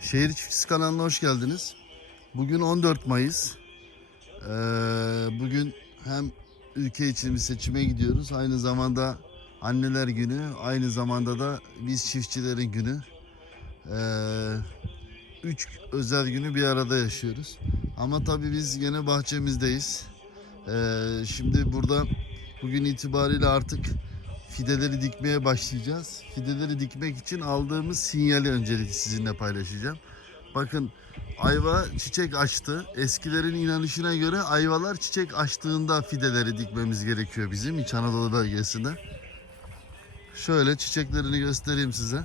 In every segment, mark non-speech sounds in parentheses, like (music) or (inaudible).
Şehir Çiftçisi kanalına hoş geldiniz. Bugün 14 Mayıs. Ee, bugün hem ülke için bir seçime gidiyoruz. Aynı zamanda anneler günü. Aynı zamanda da biz çiftçilerin günü. Ee, üç özel günü bir arada yaşıyoruz. Ama tabii biz gene bahçemizdeyiz. Ee, şimdi burada bugün itibariyle artık fideleri dikmeye başlayacağız. Fideleri dikmek için aldığımız sinyali öncelikle sizinle paylaşacağım. Bakın ayva çiçek açtı. Eskilerin inanışına göre ayvalar çiçek açtığında fideleri dikmemiz gerekiyor bizim İç Anadolu bölgesinde. Şöyle çiçeklerini göstereyim size.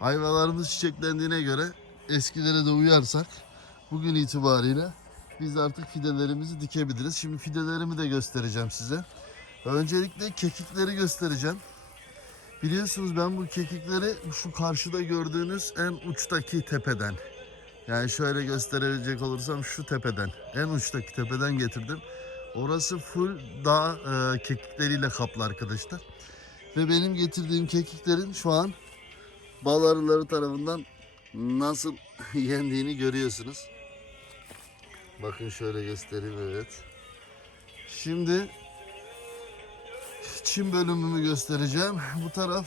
Ayvalarımız çiçeklendiğine göre eskilere de uyarsak bugün itibariyle biz artık fidelerimizi dikebiliriz. Şimdi fidelerimi de göstereceğim size. Öncelikle kekikleri göstereceğim. Biliyorsunuz ben bu kekikleri şu karşıda gördüğünüz en uçtaki tepeden. Yani şöyle gösterecek olursam şu tepeden. En uçtaki tepeden getirdim. Orası full dağ e, kekikleriyle kaplı arkadaşlar. Ve benim getirdiğim kekiklerin şu an bal arıları tarafından nasıl (laughs) yendiğini görüyorsunuz. Bakın şöyle göstereyim evet. Şimdi çim bölümümü göstereceğim. Bu taraf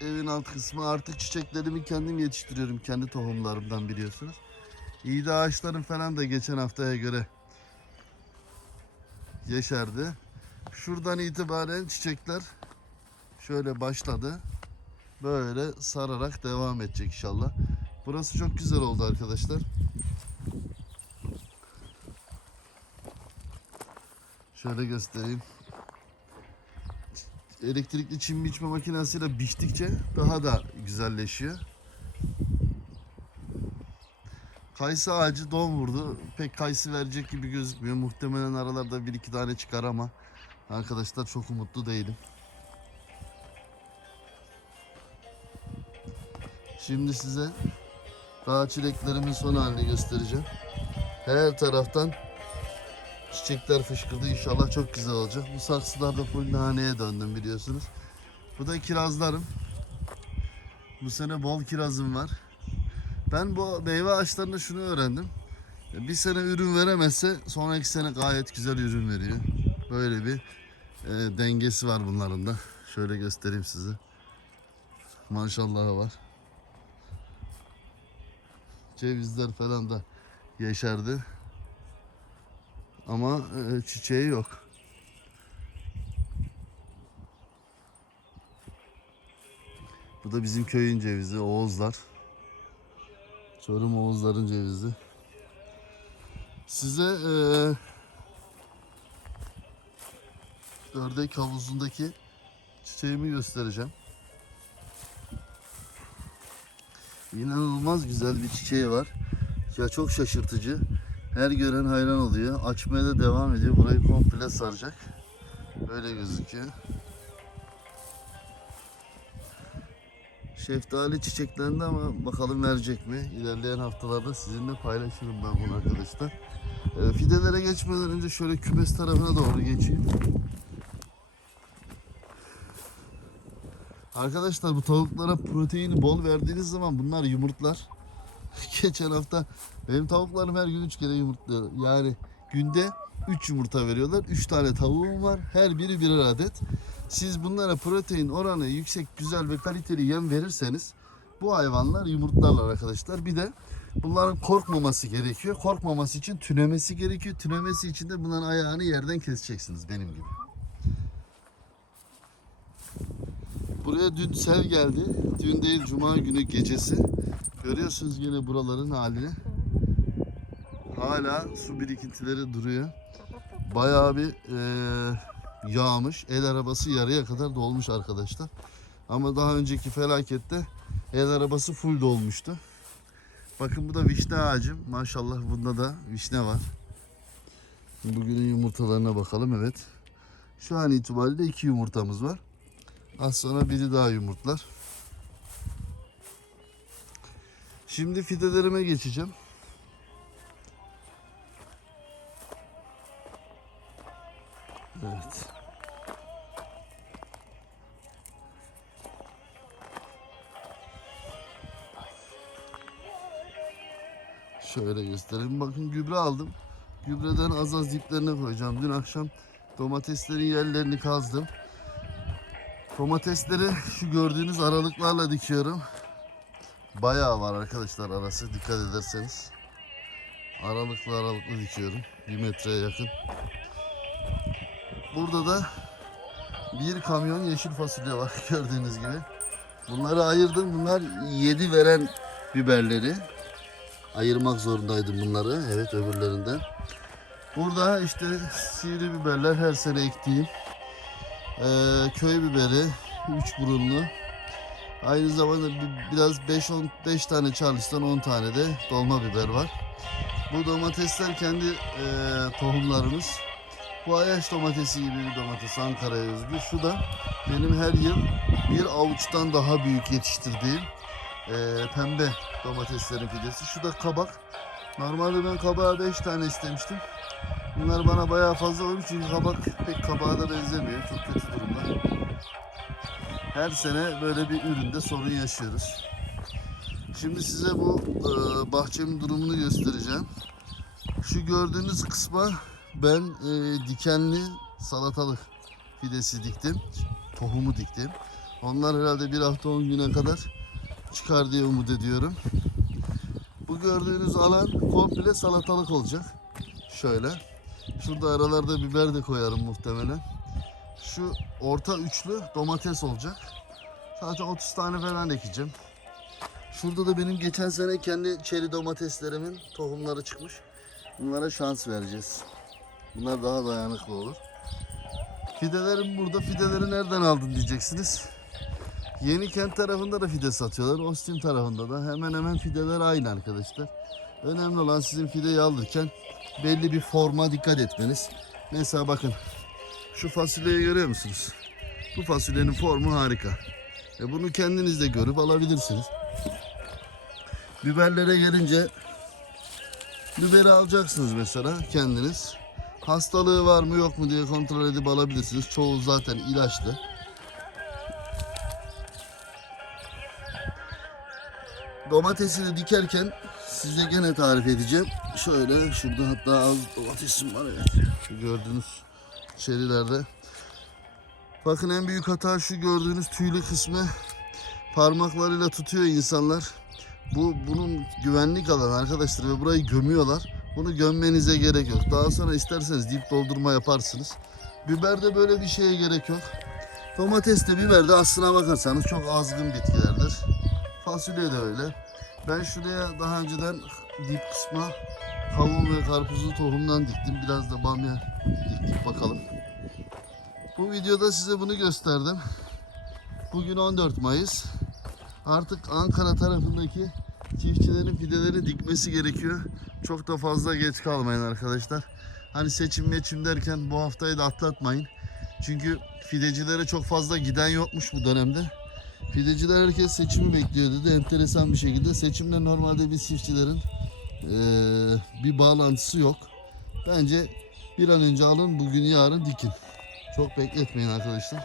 evin alt kısmı. Artık çiçeklerimi kendim yetiştiriyorum. Kendi tohumlarımdan biliyorsunuz. İyi de ağaçlarım falan da geçen haftaya göre yeşerdi. Şuradan itibaren çiçekler şöyle başladı. Böyle sararak devam edecek inşallah. Burası çok güzel oldu arkadaşlar. Şöyle göstereyim elektrikli çim biçme makinesiyle biçtikçe daha da güzelleşiyor. Kayısı ağacı don vurdu. Pek kayısı verecek gibi gözükmüyor. Muhtemelen aralarda bir iki tane çıkar ama arkadaşlar çok umutlu değilim. Şimdi size daha çileklerimin son halini göstereceğim. Her taraftan Çiçekler fışkırdı inşallah çok güzel olacak. Bu saksılarda full naneye döndüm biliyorsunuz. Bu da kirazlarım. Bu sene bol kirazım var. Ben bu meyve ağaçlarında şunu öğrendim. Bir sene ürün veremezse sonraki sene gayet güzel ürün veriyor. Böyle bir e, dengesi var bunların da. Şöyle göstereyim size. Maşallah var. Cevizler falan da yeşerdi. Ama e, çiçeği yok. Bu da bizim köyün cevizi, Oğuzlar. Çorum Oğuzların cevizi. Size e, ördek havuzundaki çiçeğimi göstereceğim. İnanılmaz güzel bir çiçeği var. Ya çok şaşırtıcı. Her gören hayran oluyor. Açmaya da devam ediyor. Burayı komple saracak. Böyle gözüküyor. Şeftali çiçeklendi ama bakalım verecek mi? İlerleyen haftalarda sizinle paylaşırım ben bunu arkadaşlar. Ee, fidelere geçmeden önce şöyle kümes tarafına doğru geçeyim. Arkadaşlar bu tavuklara proteini bol verdiğiniz zaman bunlar yumurtlar. (laughs) Geçen hafta benim tavuklarım her gün 3 kere yumurtluyor. Yani günde 3 yumurta veriyorlar. 3 tane tavuğum var. Her biri birer adet. Siz bunlara protein oranı yüksek, güzel ve kaliteli yem verirseniz bu hayvanlar yumurtlarlar arkadaşlar. Bir de bunların korkmaması gerekiyor. Korkmaması için tünemesi gerekiyor. Tünemesi için de bunların ayağını yerden keseceksiniz benim gibi. Buraya dün sel geldi. Dün değil cuma günü gecesi. Görüyorsunuz yine buraların halini. Hala su birikintileri duruyor. Bayağı bir eee, yağmış. El arabası yarıya kadar dolmuş arkadaşlar. Ama daha önceki felakette el arabası full dolmuştu. Bakın bu da vişne ağacım. Maşallah bunda da vişne var. Bugünün yumurtalarına bakalım. Evet. Şu an itibariyle iki yumurtamız var. Az sonra biri daha yumurtlar. Şimdi fidelerime geçeceğim. Evet. Şöyle göstereyim. Bakın gübre aldım. Gübreden az az diplerine koyacağım. Dün akşam domateslerin yerlerini kazdım. Domatesleri şu gördüğünüz aralıklarla dikiyorum. Bayağı var arkadaşlar arası dikkat ederseniz. Aralıklı aralıklı dikiyorum. Bir metreye yakın. Burada da bir kamyon yeşil fasulye var (laughs) gördüğünüz gibi. Bunları ayırdım. Bunlar yedi veren biberleri. Ayırmak zorundaydım bunları. Evet öbürlerinden. Burada işte sivri biberler her sene ektiğim. Ee, köy biberi, üç burunlu. Aynı zamanda bi- biraz 5-5 tane Charleston 10 tane de dolma biber var. Bu domatesler kendi e, tohumlarımız. Bu Ayaş domatesi gibi bir domates Ankara'ya özgü. Şu da benim her yıl bir avuçtan daha büyük yetiştirdiğim e, pembe domateslerin fidesi. Şu da kabak. Normalde ben kabağa 5 tane istemiştim. Bunlar bana bayağı fazla olmuş çünkü kabak pek kabağa da benzemiyor. Çok kötü durumda. Her sene böyle bir üründe sorun yaşıyoruz. Şimdi size bu e, bahçemin durumunu göstereceğim. Şu gördüğünüz kısma ben e, dikenli salatalık fidesi diktim. Tohumu diktim. Onlar herhalde bir hafta 10 güne kadar çıkar diye umut ediyorum. Bu gördüğünüz alan komple salatalık olacak. Şöyle. Şurada aralarda biber de koyarım muhtemelen. Şu orta üçlü domates olacak. Zaten 30 tane falan ekeceğim. Şurada da benim geçen sene kendi çeri domateslerimin tohumları çıkmış. Bunlara şans vereceğiz. Bunlar daha dayanıklı olur. Fidelerim burada. Fideleri nereden aldın diyeceksiniz. Yeni kent tarafında da fide satıyorlar. Ostim tarafında da hemen hemen fideler aynı arkadaşlar. Önemli olan sizin fideyi alırken belli bir forma dikkat etmeniz. Mesela bakın şu fasulyeyi görüyor musunuz? Bu fasulyenin formu harika. E bunu kendiniz de görüp alabilirsiniz. Biberlere gelince biberi alacaksınız mesela kendiniz. Hastalığı var mı yok mu diye kontrol edip alabilirsiniz. Çoğu zaten ilaçlı. Domatesi de dikerken size gene tarif edeceğim. Şöyle şurada hatta az domatesim var evet. Şu gördüğünüz çerilerde. Bakın en büyük hata şu gördüğünüz tüylü kısmı parmaklarıyla tutuyor insanlar. Bu bunun güvenlik alanı arkadaşlar ve burayı gömüyorlar. Bunu gömmenize gerek yok. Daha sonra isterseniz dip doldurma yaparsınız. Biberde böyle bir şeye gerek yok. Domates de biber de aslına bakarsanız çok azgın bitkilerdir. Fasulye de öyle. Ben şuraya daha önceden dip kısma kavun ve karpuzlu tohumdan diktim. Biraz da bamya diktik bakalım. Bu videoda size bunu gösterdim. Bugün 14 Mayıs. Artık Ankara tarafındaki çiftçilerin fideleri dikmesi gerekiyor. Çok da fazla geç kalmayın arkadaşlar. Hani seçim meçim derken bu haftayı da atlatmayın. Çünkü fidecilere çok fazla giden yokmuş bu dönemde. Fideciler herkes seçimi bekliyor dedi. Enteresan bir şekilde. Seçimle normalde biz çiftçilerin bir bağlantısı yok. Bence bir an önce alın bugün yarın dikin. Çok bekletmeyin arkadaşlar.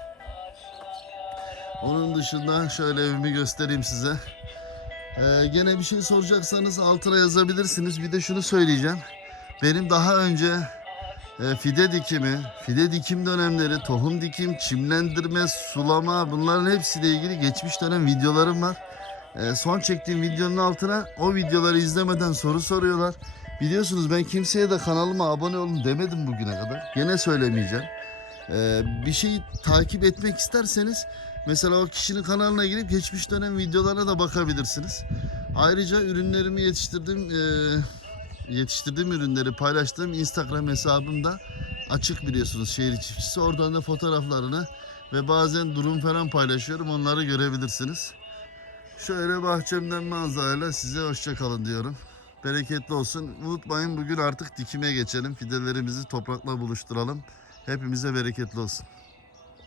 Onun dışında şöyle evimi göstereyim size. Ee, gene bir şey soracaksanız altına yazabilirsiniz. Bir de şunu söyleyeceğim. Benim daha önce e, fide dikimi, fide dikim dönemleri, tohum dikim, çimlendirme, sulama bunların hepsiyle ilgili geçmiş dönem videolarım var. Ee, son çektiğim videonun altına o videoları izlemeden soru soruyorlar. Biliyorsunuz ben kimseye de kanalıma abone olun demedim bugüne kadar. Gene söylemeyeceğim. Ee, bir şeyi takip etmek isterseniz mesela o kişinin kanalına girip geçmiş dönem videolarına da bakabilirsiniz. Ayrıca ürünlerimi yetiştirdiğim e, yetiştirdiğim ürünleri paylaştığım Instagram hesabım da açık biliyorsunuz şehir çiftçisi. Oradan da fotoğraflarını ve bazen durum falan paylaşıyorum. Onları görebilirsiniz. Şöyle bahçemden manzarayla size hoşça kalın diyorum. Bereketli olsun. Unutmayın bugün artık dikime geçelim. Fidelerimizi toprakla buluşturalım. Hepimize bereketli olsun.